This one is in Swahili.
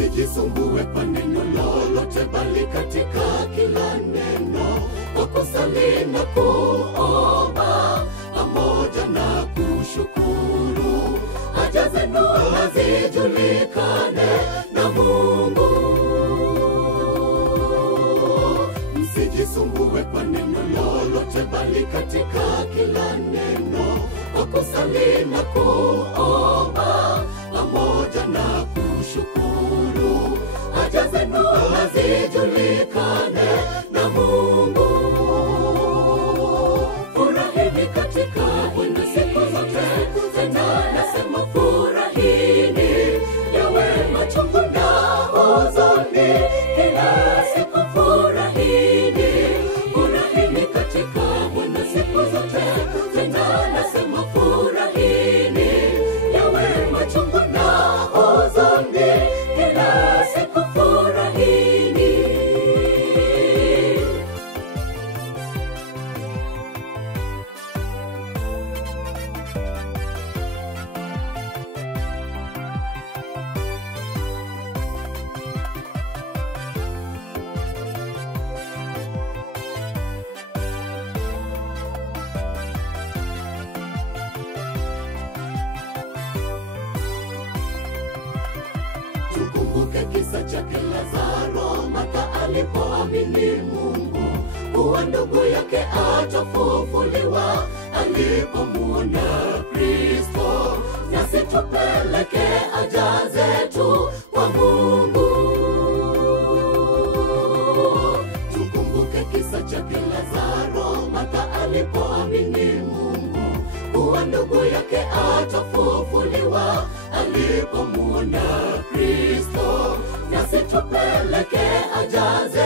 Msijisumbue kwa neno lolote, bali katika kila neno kwa kusali na kuomba pamoja na kushukuru, haja zenu zijulikane na Mungu. Msijisumbue kwa neno lolote, bali katika kila neno kwa kusali na kuomba pamoja na kushukuru, haja zenu zijulikane na Mungu. Furahini katika Bwana siku zote, tena nasema furahini, yawe machungu na huzuni, kila siku furahini. Furahini katika Bwana siku zote, tena nasema furahini, yawe machungu na huzuni, kila siku furahini. Tukumbuke kisa chake Lazaro, Martha alipoamini Mungu kuwa ndugu yake atafufuliwa, alipomuona Kristo. Nasi tupeleke haja zetu kwa Mungu. Tukumbuke kisa chake Lazaro, Martha alipoamini Mungu kuwa ndugu yake atafufuliwa, alipomuona Kristo. Nasi tupeleke haja zetu